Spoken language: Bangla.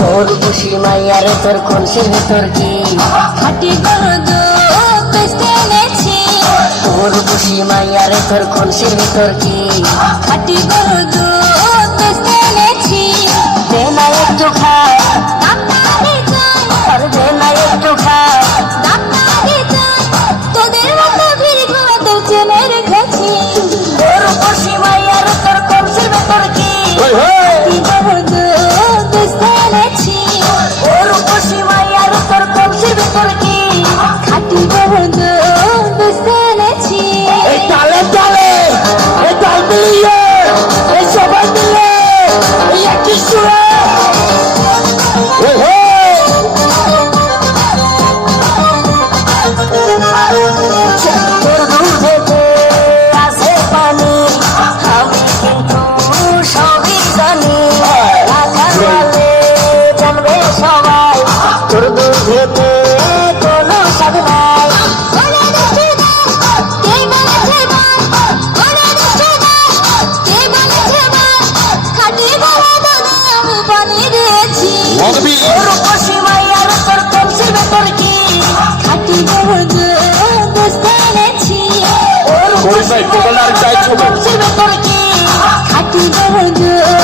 তোর খুশি মাইয়ার তোর কলসির ভেতর কি খাটি গরু দুধ বেচতে এনেছি। তোর খুশি মাইয়ার তোর কলসির ভেতর কি খাটি গরু দুধ বেচতে এনেছি। দে না একটু খাই দাম না দিতাম, আর দে না একটু খাই দাম না দিতাম, তোদের মতো ভিড় তোর চেনে রেখেছি। তোর খুশি মাইয়ার তোর কলসির ভেতর কি খাটি গরু দুধ বেচতে এনেছি। তোর খুশি মাইয়ার তোর কলসির ভেতর কি খাটি গরু দুধ বেচতে এনেছি। এই তালে তালে এই তাল মিলিয়ে এই সবাই মিলে এই একই সুরে ওই হো তোর দুধেতে আছে পানি আমি কিন্তু সবই জানি রাখার বলে জানবে সবাই তোর দুধেতে কোনো স্বাদ নাই ওরে দুষ্টু দাস, কে বলেছে বাস? ওরে দুষ্টু দাস, কে বলেছে বাস? খাটি গরু দুধ আমি পানি দিয়েছি। মগবি তোর খুশি মাইয়ার তোর কলসির ভেতর কি খাটি গরু দুধ বেচতে এনেছি। তোর কই ভাই তোমরা আর চাইছো কলসির ভেতর কি খাটি গরু দুধ